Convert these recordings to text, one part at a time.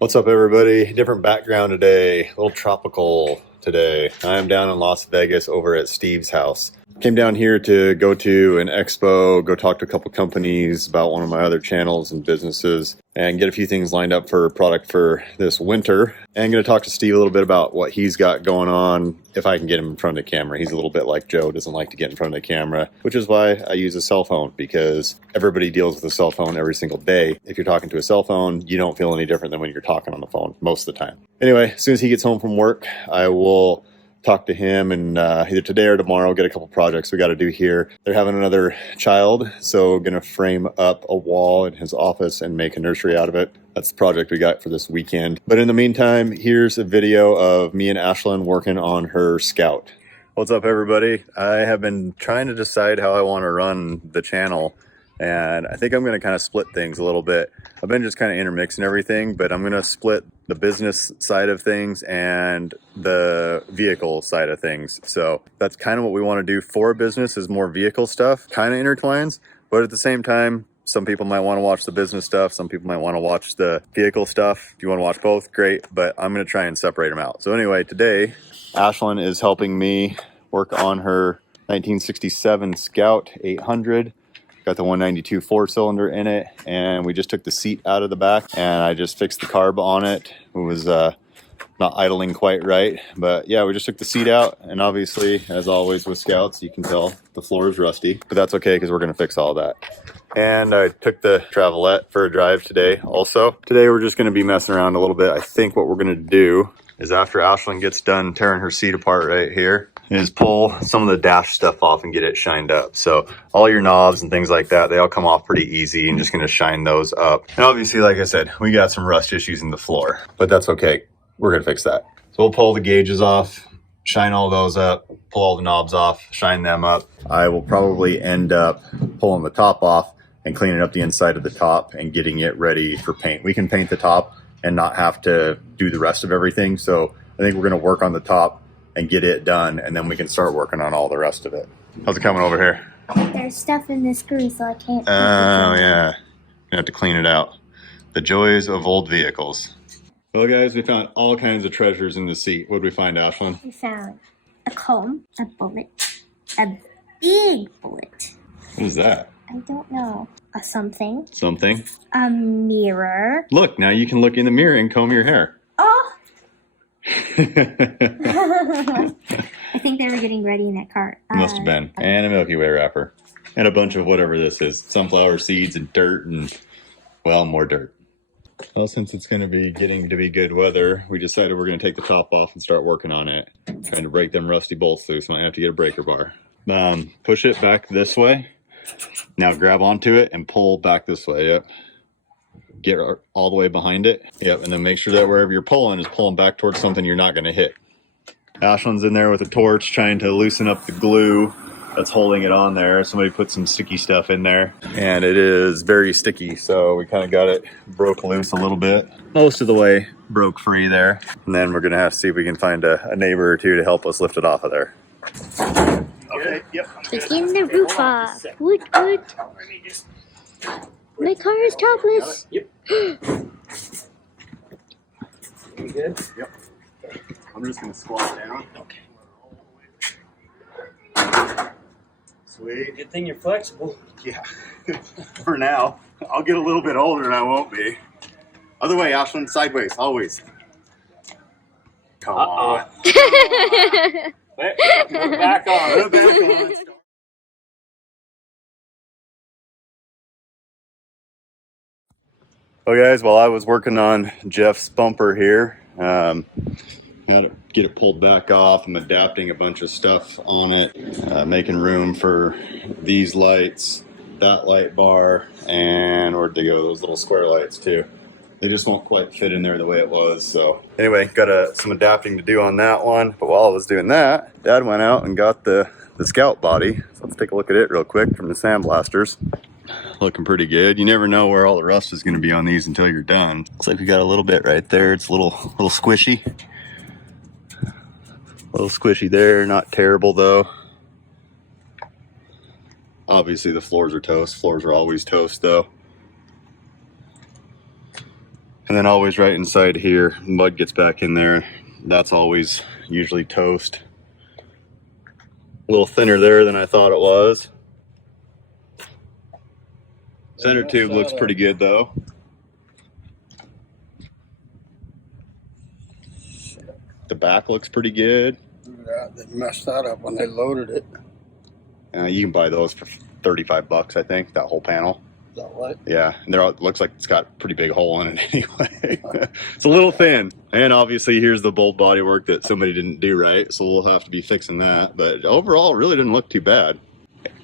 What's up, everybody? Different background today, a little tropical today. I am down in Las Vegas over at Steve's house. Came down here to go to an expo, go talk to a couple companies about one of my other channels and businesses, and get a few things lined up for product for this winter. And I'm going to talk to Steve a little bit about what he's got going on, if I can get him in front of the camera. He's a little bit like Joe, doesn't like to get in front of the camera, which is why I use a cell phone, because everybody deals with a cell phone every single day. If you're talking to a cell phone, you don't feel any different than when you're talking on the phone most of the time. Anyway, as soon as he gets home from work, I will talk to him and either today or tomorrow get a couple projects we got to do here. They're having another child, so gonna frame up a wall in his office and make a nursery out of it. That's the project we got for this weekend. But in the meantime, here's a video of me and Ashlynn working on her Scout. What's up, everybody? I have been trying to decide how I want to run the channel, and I think I'm going to kind of split things a little bit. I've been just kind of intermixing everything, but I'm going to split the business side of things and the vehicle side of things. So that's kind of what we want to do for business, is more vehicle stuff, kind of intertwines, but at the same time, some people might want to watch the business stuff. Some people might want to watch the vehicle stuff. If you want to watch both, great, but I'm going to try and separate them out. So anyway, today, Ashlynn is helping me work on her 1967 Scout 800. Got the 192 4-cylinder in it, and we just took the seat out of the back, and I just fixed the carb on it. It was not idling quite right, but yeah, we just took the seat out, and obviously, as always with Scouts, you can tell the floor is rusty, but that's okay because we're going to fix all that. And I took the Travelette for a drive today also. Today we're just going to be messing around a little bit. I think what we're going to do is, after Ashlynn gets done tearing her seat apart right here, is pull some of the dash stuff off and get it shined up. So all your knobs and things like that, they all come off pretty easy, and just going to shine those up. And obviously, like I said, we got some rust issues in the floor, but that's okay. We're going to fix that. So we'll pull the gauges off, shine all those up, pull all the knobs off, shine them up. I will probably end up pulling the top off and cleaning up the inside of the top and getting it ready for paint. We can paint the top and not have to do the rest of everything. So I think we're going to work on the top and get it done, and then we can start working on all the rest of it. How's it coming over here? There's stuff in the screw, so I can't. Oh, yeah. You have to clean it out. The joys of old vehicles. Well, guys, we found all kinds of treasures in the seat. What did we find, Ashlynn? We found a comb, a bullet, a big bullet. What is that? I don't know. A something. Something. A mirror. Look, now you can look in the mirror and comb your hair. Oh! I think they were getting ready in that cart. Must have been. And a Milky Way wrapper. And a bunch of whatever this is. Sunflower seeds and dirt and, well, more dirt. Well, since it's going to be getting to be good weather, we decided we're going to take the top off and start working on it. Trying to break them rusty bolts loose. Might have to get a breaker bar. Push it back this way. Now grab onto it and pull back this way. Yep. Get all the way behind it. Yep. And then make sure that wherever you're pulling is pulling back towards something you're not going to hit. Ashlynn's in there with a torch trying to loosen up the glue that's holding it on there. Somebody put some sticky stuff in there, and it is very sticky. So we kind of got it broke loose a little bit. Most of the way broke free there. And then we're going to have to see if we can find a neighbor or two to help us lift it off of there. Okay, yep. Taking the roof off. Wood. My car is topless. Yep. You good? Yep. I'm just going to squat down. Okay. Sweet. Good thing you're flexible. Yeah. For now. I'll get a little bit older and I won't be. Other way, Ashlynn. Sideways, always. Come on. Wait, put it back on. Put it back on. Well, guys, while I was working on Jeff's bumper here, had to get it pulled back off. I'm adapting a bunch of stuff on it, making room for these lights, that light bar, and where'd they go? Those little square lights too. They just won't quite fit in there the way it was. So anyway, got some adapting to do on that one. But while I was doing that, Dad went out and got the Scout body. So let's take a look at it real quick from the sandblasters. Looking pretty good. You never know where all the rust is going to be on these until you're done. Looks like we got a little bit right there. It's a little squishy. A little squishy there. Not terrible though. Obviously the floors are toast. Floors are always toast though. And then always right inside here, mud gets back in there. That's always usually toast. A little thinner there than I thought it was. Center tube looks pretty good though. The back looks pretty good. Yeah, they messed that up when they loaded it. You can buy those for 35 bucks, I think, that whole panel. Is that right? Yeah, and it looks like it's got a pretty big hole in it anyway. It's a little thin. And obviously here's the bolt body work that somebody didn't do right, so we'll have to be fixing that. But overall, it really didn't look too bad.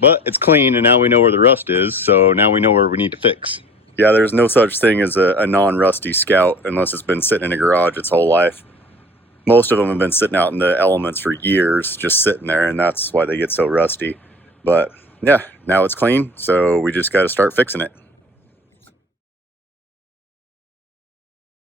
But it's clean, and now we know where the rust is, so now we know where we need to fix. Yeah, there's no such thing as a non-rusty Scout unless it's been sitting in a garage its whole life. Most of them have been sitting out in the elements for years, just sitting there, and that's why they get so rusty. But yeah, now it's clean, so we just got to start fixing it.